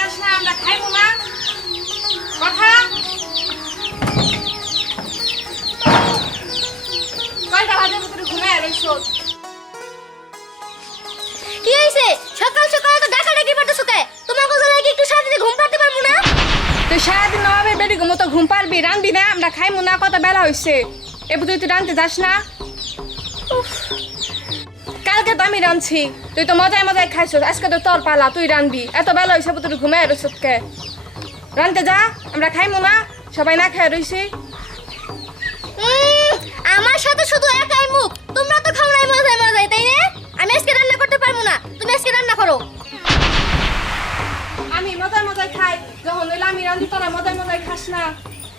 না আমরা খাইবো না কথা? কয়টা বাজে ভিতরে ঘুমায় রইছ কি হয়েছে সকাল সকাল তো ডাকা ডাকি পাঠাছো কে? তোমার কথা লাগে একটু ঘুম পাড়তে পারব না? তুই সারাদিন নবাবে বেড়ি মতো ঘুম পারবি রানবি না আমরা খাইবো না কত বেলা হইছে। এবার তুই তুই রানতে যাস না? কালকে তো আমি রাঁধছি। তুই তো মজায় মজায় খাইছ আজকে তো তোর পালা তুই রানবি এত বেলা হইছে তুই ঘুমায় রইছ কে রানতে যা আমরা খাইবো না। সবাই না খাই রইছি। উম, আমার সাথে শুধু একাই মুখ। তোমরা তো খাও নাই মজায় মজায় তাই না? আমি আজকে রান্না করতে পারব না। তুমি আজকে রান্না করো। আমি মজায় মজায় খাই। যখন হইলে আমি রান্ধি তোরা মজায় মজায় খাস না।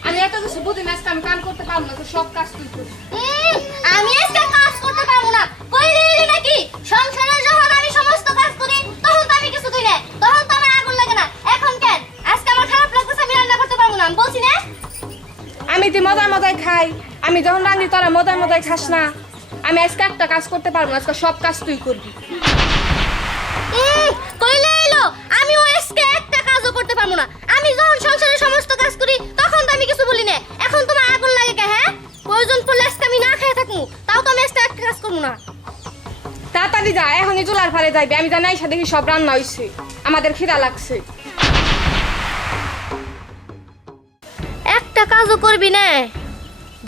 আমি এত কিছু বুঝি না আজকে আমি কাম করতে পারব না তো সব কাজ তুই আমি আজকে কাজ করতে পারব না। নাকি সংসারে যখন আমি সমস্ত কাজ করি, তখন তো আমি কিছু না। তখন তো আমার আগুন লাগে না। এখন কেন? আজকে আমার খারাপ লাগতেছে, আমি রান্না করতে পারব না। বলছি না। আমি তুই মজায় মজায় খাই, আমি যখন রান্ধি তোরা মজায় মজায় খাস না। আমি আজকে একটা কাজ করতে পারব না, আজকে সব কাজ তুই করবি উম, কইলে এলো আমি ও আজকে একটা কাজও করতে পারব না আমি যখন সংসারের সমস্ত কাজ করি তখন তো আমি কিছু বলি না এখন তোমার আগুন লাগে কে হ্যাঁ প্রয়োজন পড়লে আজকে আমি না খেয়ে থাকব তাও তো আমি আজকে একটা কাজ করব না তাড়াতাড়ি যা এখনই চুলার ফারে যাইবে। আমি জানি সাথে সব রান্না হয়েছে আমাদের খিদা লাগছে। একটা কাজও করবি না।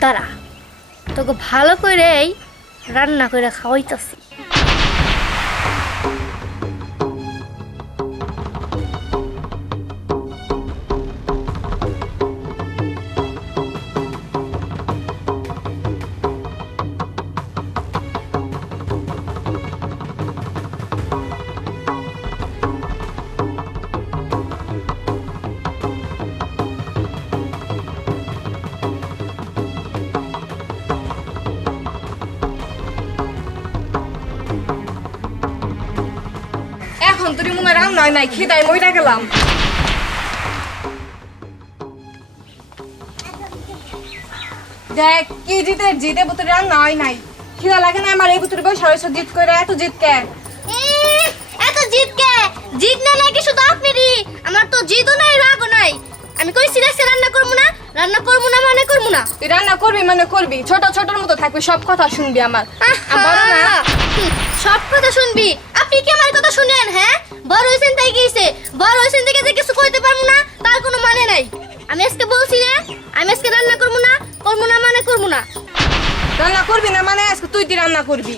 দাঁড়া, তোকে ভালো করেই রান্না করে খাওয়াইতাছি। এখন তুই রান্না হয় নাই খিদায় মইরা গেলাম। দেখ কি জিতে জিতে বুতুরে রান্না হয় নাই। খিদা লাগে না আমার এই বুতুরে হয়েছে জিত করে এত জিত কে? এত জিদ কে? জিদ না নাকি শুধু আপনারই? আমার তো জিদও নাই রাগও নাই। আমি কইছি না রান্না করব না? রান্না করব না মানে করব না? তুই রান্না করবি মানে করবি। ছোট ছোটর মতো থাকবি সব কথা শুনবি আমার। বড় না। সব কথা শুনবি। আপনি কি আমার কথা শুনেন হ্যাঁ? বড় হইছেন তাই গিয়েছে বড় হইছেন থেকে যে কিছু কইতে পারব না তার কোনো মানে নাই। আমি আজকে বলছি না আমি আজকে রান্না করব না করব না মানে করব না। রান্না করবি না মানে আজকে তুই তুই রান্না করবি?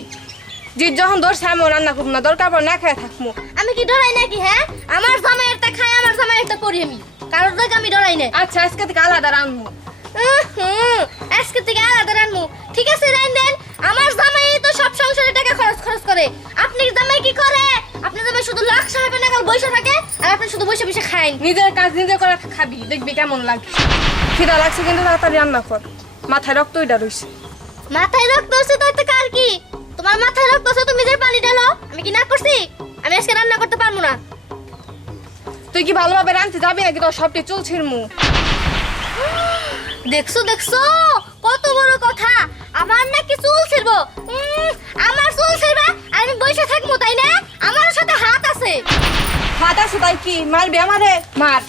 জিত যখন ধরছে আমিও রান্না করব না দরকার পর না খেয়ে থাকব। আমি কি ডরাই নাকি হ্যাঁ? আমার জামাইয়েরটা খাই আমার জামাইয়েরটা পড়ি আমি। কারোর থেকে আমি ডরাই না আচ্ছা আজকে থেকে আলাদা রান্নু আজকে থেকে আলাদা রান্নু ঠিক আছে রান দেন? আমার জামাই তো সব সংসারে টাকা খরচ খরচ করে। আপনি জামাই কি করে? আপনি জামাই শুধু লাখ সাহেবে নাগাল বসে থাকে আর আপনি শুধু বসে বসে খাইন। নিজের কাজ নিজে করে খাবি দেখবি কেমন লাগে। খিদা লাগছে কিন্তু তাড়াতাড়ি রান্না কর। মাথায় রক্ত ওইটা রইছে। মাথায় রক্ত আছে তাই তো কার কি? তোমার মাথায় রক্ত আছে তুমি যে পানি ঢালো আমি কি না করছি? আমি আজকে রান্না করতে পারব না। তুই কি ভালোভাবে রাঁধতে যাবি নাকি তোর সবটি চুলছির মু দেখছ দেখছ? কত বড় কথা। আমার নাকি চুল ছিড়বো। আমার চুল ছিড়বা, আমি বসে থাকব, তাই না? আমার সাথে হাত আছে। হাত আছে তাই কি? মারবে আমারে? মার।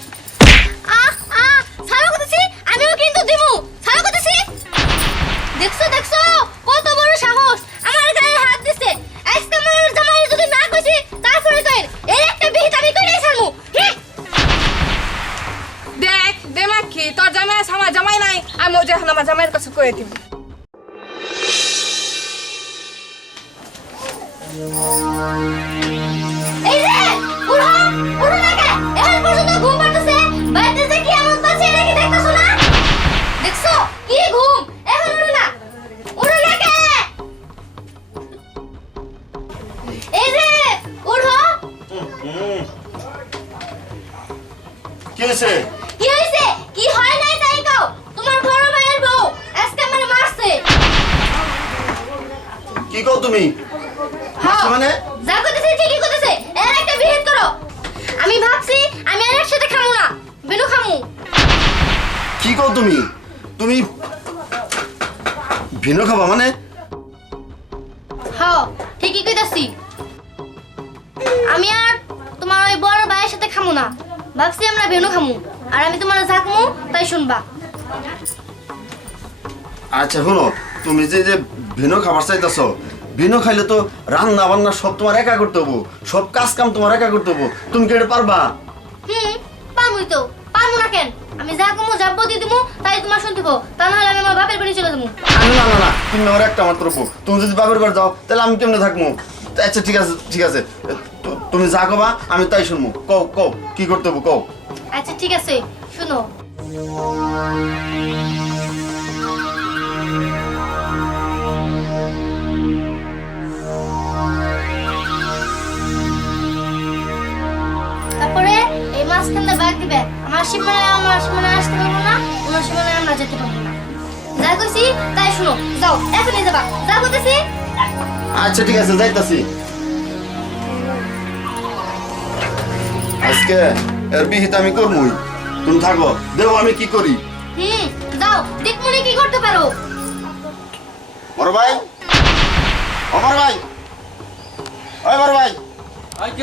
তুমি হ্যাঁ মানে? যা করতেছে ঠিকই করতেছে এর একটা বিহিত করো। আমি ভাবছি আমি আর একসাথে খামু না বেনু খামু। কি কও তুমি? তুমি ভিন্ন খাবা মানে? হ্যাঁ ঠিকই কইতাছি। আমি আর তোমার ওই বড় ভাইয়ের সাথে খামু না। ভাবছি আমরা বেনু খামু আর আমি তোমার ঝাঁকমু তাই শুনবা। আচ্ছা শুনো তুমি যে যে ভিন্ন খাবার চাইতেছো ভিন্ন খাইলে তো রান্না বান্না সব তোমার একা করতে হব। সব কাজ কাম তোমার একা করতে হব। তুমি কি এটা পারবা? হুম পারমুই তো। পারমু না কেন? আমি যা কমু যাব দিয়ে দিমু তাই তোমার শুনতে পাবো তা নাহলে আমি আমার বাপের বাড়ি চলে যাব। আমি না না না তুমি আমার একটা মাত্র বউ। তুমি যদি বাপের ঘর যাও তাহলে আমি কেমনে থাকব? আচ্ছা ঠিক আছে ঠিক আছে। তুমি যা কবা আমি তাই শুনব। কও কও কি করতে হব কও। আচ্ছা ঠিক আছে শুনো। তারপরে এই মাঝখানে বাগ দিবে। আমার সীমানায় আমার সীমানায় আসতে পারব না ওনার সীমানায় আমরা যেতে পারব না। যা কইছি তাই শুনো। যাও এখনই যাবা। যা বলতেছি আচ্ছা ঠিক আছে যাইতাছি। আজকে এর বিহিত আমি করবই তুমি থাকো। দেও আমি কি করি? হুম যাও। দেখমুনি কি করতে পারো। বড় ভাই? অমর ভাই? ওই বড় ভাই। আই কি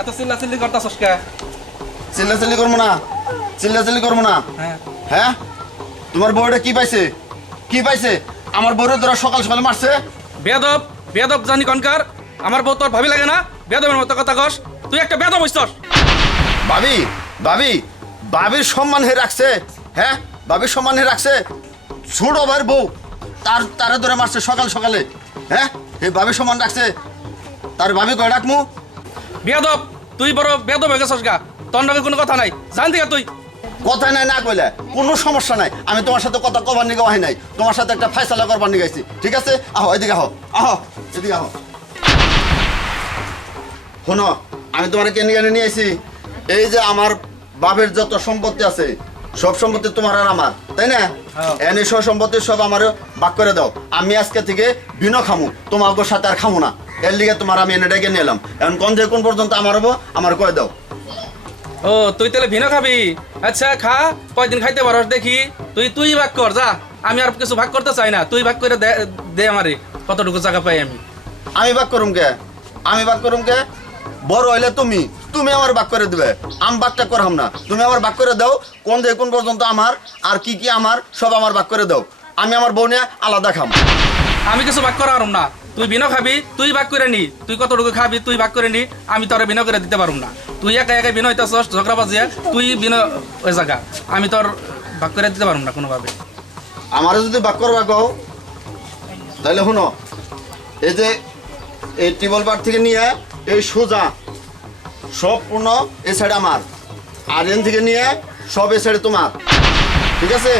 এত চিল্লা চিল্লি করতাছস কে? চিল্লা চিল্লি করব না। চিল্লা চিল্লি করব না। হ্যাঁ। হ্যাঁ? তোমার বউটা কি পাইছে? কি পাইছে? আমার বউরে তোরা সকাল সকাল মারছে। বেদব বেদব জানি কনকার। আমার বউ তোর ভাবি লাগে না। বেদবের মতো কথা কস। তুই একটা বেদব হইছস। ভাবি ভাবি ভাবির সম্মান হে রাখছে। হ্যাঁ? ভাবির সম্মান হে রাখছে। ছোট ভাইয়ের বউ তার তারে ধরে মারছে সকাল সকালে। হ্যাঁ? ভাবির সম্মান রাখছে। তার ভাবি কয় ডাকমু? বেদব তুই বড় বেদব হয়ে গেছস গা। তোর নামে কোনো কথা নাই। জান থেকে তুই। কথা নাই না কইলে কোনো সমস্যা নাই। আমি তোমার সাথে কথা কবার নিগে হয় নাই। তোমার সাথে একটা ফাইসালা করবার নিগে আইছি। ঠিক আছে? আহো এদিকে আহো। আহো এদিকে আহো। শোনো আমি তোমার কেন কেন নিয়ে আইছি? এই যে আমার বাপের যত সম্পত্তি আছে সব সম্পত্তি তোমার আর আমার তাই না? হ্যাঁ। এনে সব সম্পত্তি সব আমার ভাগ করে দাও। আমি আজকে থেকে বিনো খামু তোমার সাথে আর খামু না। এর লিগে তোমার আমি এনে ডেকে নিলাম। এখন কোন যে কোন পর্যন্ত আমার হব আমার কয়ে দাও। ও তুই তাহলে ভিনো খাবি? আচ্ছা খা কয়দিন খাইতে পারস দেখি। তুই তুই ভাগ কর যা। আমি আর কিছু ভাগ করতে চাই না। তুই ভাগ করে দে আমারে কতটুকু জায়গা পাই আমি। আমি বাক করুম কে? আমি বাক করুম কে? বড় হইলে তুমি তুমি আমার বাক করে দিবে। আমি বাকটা করহাম না। তুমি আমার বাক করে দাও কোন থেকে কোন পর্যন্ত আমার আর কি কি আমার সব আমার বাক করে দাও। আমি আমার বউ নিয়ে আলাদা খাম। আমি কিছু ভাগ করা না। তুই বিনা খাবি তুই ভাগ করে নি। তুই কতটুকু খাবি তুই ভাগ করে নি আমি তোর বিনা করে দিতে পারুম না। তুই একা একা বিনো হইতেছস ঝগড়া বাজিয়া তুই বিনো ওই জায়গা। আমি তোর ভাগ করে দিতে পারুম না কোনোভাবে। আমারও যদি ভাগ করবা কও তাহলে শুনো এই যে এই টিবল বার থেকে নিয়ে এই সোজা সব পূর্ণ এই সাইড আমার। আর এন থেকে নিয়ে সব এই সাইডে তোমার। ঠিক আছে?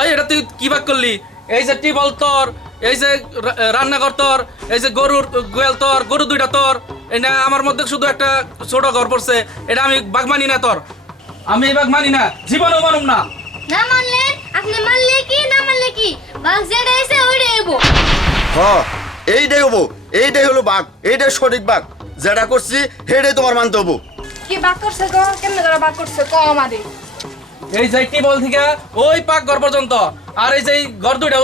এই এটা তুই কি ভাগ করলি? এই যে টিবল তোর এই যে রা- রান্নাঘর তোর এই যে গরুর গোয়াল তোর গরু দুইটা তোর এই না আমার মধ্যে শুধু একটা ছোট ঘর পড়ছে এটা আমি বাঘ মানি না তোর। আমি এই বাঘ মানি না জীবনেও মানুম না। না মানলে আপনি মানলে কি না মানলে কি? বাস যেটা এসে ওইটা এবো হ এইটাই হব এইটাই হলো বাঘ এইটাই সঠিক বাঘ। যেটা করছি সেইটাই তোমার মানতে হব কি বাক করছে গো কেমনে করে বাক করছে? ক আমারে এই যে টিবল থেকে? ওই পাক ঘর পর্যন্ত। আর এই যে এই ঘর দুইটা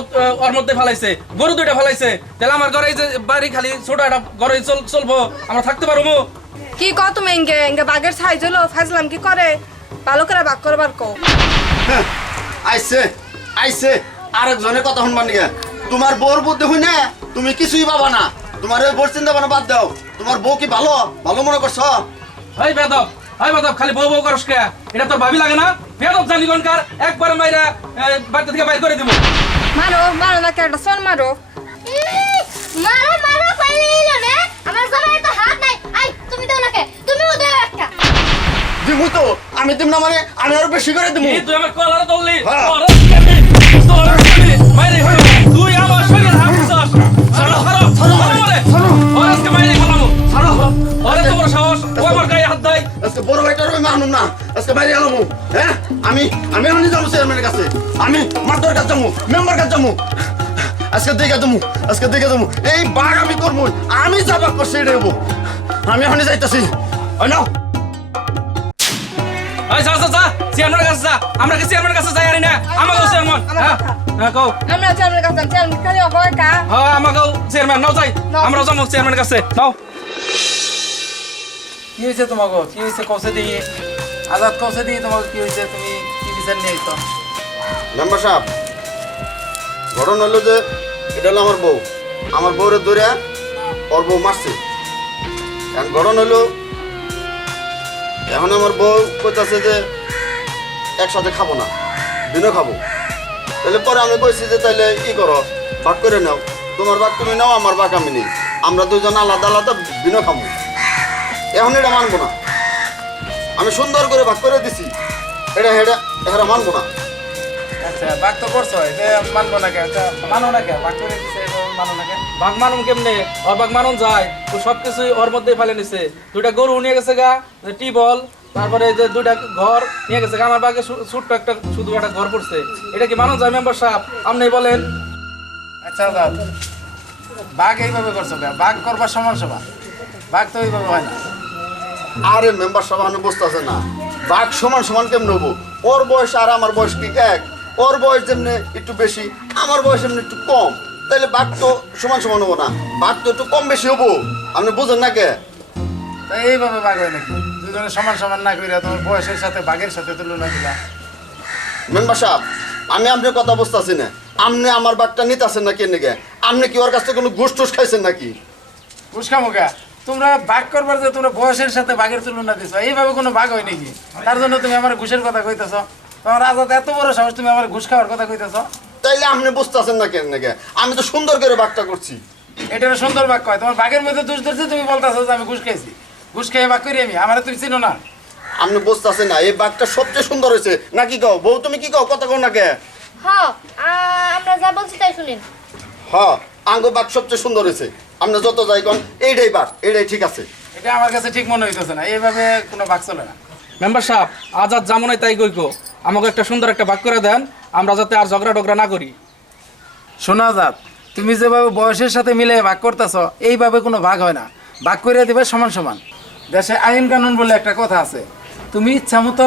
ওর মধ্যে ফেলাইছে। গরু দুইটা ফেলাইছে। তাহলে আমার ঘরে এই যে বাড়ি খালি ছোট একটা ঘরে চল চলবো। আমরা থাকতে পারব? কি ক তুমি ইঙ্গে ইঙ্গে বাঘের সাইজ হলো ফাজলাম কি করে? ভালো করে বাক করবার কও। হ্যাঁ, আইছে আইছে। আরেকজনের কথা শুনবার নিকে? তোমার বউর বুদ্ধি হই না তুমি কিছুই পাবা না। তোমার ওই বোর চিন্তা ভাবনা বাদ দাও। তোমার বউ কি ভালো? ভালো মনে করছ? এই বেদব এই বেদব খালি বউ বউ করস কে? এটা তোর ভাবি লাগে না? বেদব একবার মাইরা থেকে বাইর করে দিব। মারো মারো না একটা সোন মারো। মারো মারো পাইলে এলো না? আমার সবাই তো হাত নাই। আই তুমি দাও নাকে তুমি ও দাও একটা। দিমু তো। আমি তুমি না মানে আমি আরও বেশি করে দিমু এই তুই আমার কলার ধরলি হ্যাঁ। তোর মাইরে আমি আমি এখন যাব চেয়ারম্যানের কাছে আমি মাতর কাছে যাব মেম্বার কাছে যাব আজকে দেখে দেবো আজকে দেখে দেবো এই বাঘ আমি করব আমি যা বাঘ করছি এটাই হব আমি এখন যাইতেছি ওই নাও এই যা, যা, যা, চেয়ারম্যানের কাছে যা। আমরা কি চেয়ারম্যানের কাছে যাই আরি না? চেয়ারম্যান। হ্যাঁ, হ্যাঁ, কও। আমরা চেয়ারম্যানের কাছে চেয়ারম্যান খালি হয় কা হ্যাঁ, আমাকেও চেয়ারম্যান, নাও যাই। নাও। যাব চেয়ারম্যানের কাছে। নাও। কি হয়েছে তোমাকে কি হয়েছে কষে দিয়ে আজাদ কৌশে দিয়ে তোমাকে কি হয়েছে তুমি বিচার নিয়ে আইতো মেম্বার সাহেব, ঘটনা হলো যে এটা হলো আমার বউ। আমার বউরে ধরে ওর বউ মারছে। এখন ঘটনা হলো, এখন আমার বউ কইতাছে যে একসাথে খাব না দিনও খাব। তাহলে পরে আমি কইছি যে তাহলে ই করো, ভাগ করে নাও। তোমার ভাগ তুমি নাও, আমার ভাগ আমি নেই। আমরা দুজন আলাদা আলাদা দিনও খাব। এখন এটা মানবো না। আমি সুন্দর করে ভাগ করে দিছি। এটা এটা এটা মানবো না। আচ্ছা বাঘ তো করছ এটা মানবো না কে? আচ্ছা, মানো না বাঘ করে এভাবে মানো না বাঘ মানুন কেমনে? ওর বাঘ মানুন যায় তো সব কিছুই ওর মধ্যে ফেলে নিছে। দুইটা গরু নিয়ে গেছে গা টিবল তারপরে যে দুইটা ঘর নিয়ে গেছে গা আমার বাঘে ছোট্ট একটা শুধু একটা ঘর পড়ছে। এটা কি মানুন যায় মেম্বার সাহেব? আপনি বলেন। আচ্ছা আজাদ বাঘ এইভাবে করছ বাঘ করবার সমান সমান। বাঘ তো এইভাবে হয় না। আরে মেম্বার সভা আমি বুঝতেছে না। বাঘ সমান সমান কেমন হব? ওর বয়স আর আমার বয়স কি এক? ওর বয়স যেমনি একটু বেশি আমার বয়স এমনি একটু কম। তাহলে বাঘ তো সমান সমান হব না। বাঘ তো একটু কম বেশি হব। আপনি বুঝেন না কে? তো এইভাবে বাঘ হয় নাকি? দুজনে সমান সমান না কইরা তোমার বয়সের সাথে বাঘের সাথে তুলনা দিলা। মেম্বার সাহেব আমি আপনার কথা বুঝতেছি না। আপনি আমার বাঘটা নিতেছেন না কেন আপনি কি ওর কাছ থেকে কোনো ঘুষ টুস খাইছেন নাকি? উস্কামুখা তোমরা বাঘ করবার যে তোমরা বয়সের সাথে বাঘের তুলনা দিছো এইভাবে কোনো বাঘ হয় নাকি? তার জন্য তুমি আমার ঘুষের কথা কইতেছ। তোমার আজাদ এত বড় সাহস তুমি আমার ঘুষ খাওয়ার কথা কইতেছ। তাইলে আপনি বুঝতেছেন না কেন গে আমি তো সুন্দর করে বাঘটা করছি। এটা একটা সুন্দর বাঘ কয়? তোমার বাঘের মধ্যে দোষ ধরছে তুমি বলতেছো যে আমি ঘুষ খাইছি। ঘুষ খেয়ে বাঘ করি আমি আমার তুমি চিনো না। আপনি বুঝতেছেন না এই বাঘটা সবচেয়ে সুন্দর হয়েছে। নাকি কও? বউ তুমি কি কও? কথা কও না কে? হ আমরা যা বলছি তাই শুনেন। হ আঙ্গ বাঘ সবচেয়ে সুন্দর হয়েছে। আপনি যত যাই কন এইটাই বাঘ এইটাই ঠিক আছে। এটা আমার কাছে ঠিক মনে হইতেছে না এইভাবে কোনো বাঘ চলে না। মেম্বার সাহেব আজাদ জামুনাই তাই কইকো আমাকে একটা সুন্দর একটা বাঘ করে দেন আমরা যাতে আর ঝগড়া টগড়া না করি। শোনা যাত তুমি যেভাবে বয়সের সাথে মিলে ভাগ করতেছ এইভাবে কোনো ভাগ হয় না। ভাগ করে দিবে সমান সমান। দেশে আইন কানুন বলে একটা কথা আছে তুমি ইচ্ছা মতো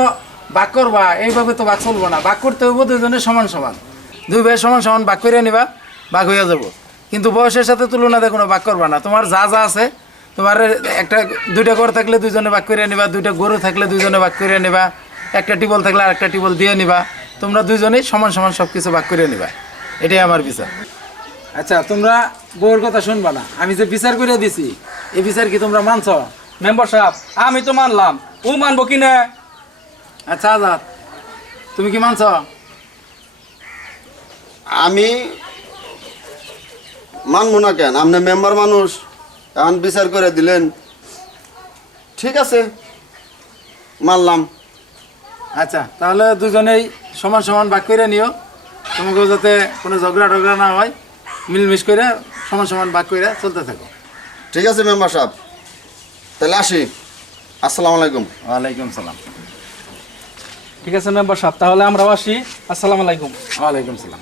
ভাগ করবা এইভাবে তো ভাগ চলবো না। ভাগ করতে হইব দুজনের সমান সমান। দুই ভাই সমান সমান ভাগ করে নিবা ভাগ হইয়া যাব। কিন্তু বয়সের সাথে তুলনাতে কোনো ভাগ করবা না। তোমার যা যা আছে তোমার একটা দুইটা ঘর থাকলে দুজনে ভাগ করে নিবা দুইটা গরু থাকলে দুজনে ভাগ করে নিবা একটা টিবল থাকলে আর একটা টিবল দিয়ে নিবা তোমরা দুজনেই সমান সমান সব কিছু ভাগ করে নিবা। এটাই আমার বিচার। আচ্ছা তোমরা বউর কথা শুনবা না। আমি যে বিচার করে দিছি এই বিচার কি তোমরা মানছ? মেম্বার সাহেব আমি তো মানলাম। ও মানবো কি না? আচ্ছা আজাদ তুমি কি মানছ? আমি মানবো না কেন? আপনি মেম্বার মানুষ। এখন বিচার করে দিলেন। ঠিক আছে। মানলাম। আচ্ছা তাহলে দুজনেই সমান সমান ভাগ করে নিও। তোমাকেও যাতে কোনো ঝগড়া টগড়া না হয় মিলমিশ করে সমান সমান ভাগ করে চলতে থাকো। ঠিক আছে মেম্বার সাহেব। তাহলে আসি। আসসালামু আলাইকুম। ওয়ালাইকুম সালাম। ঠিক আছে মেম্বার সাহেব তাহলে আমরাও আসি। আসসালামু আলাইকুম। ওয়ালাইকুম সালাম।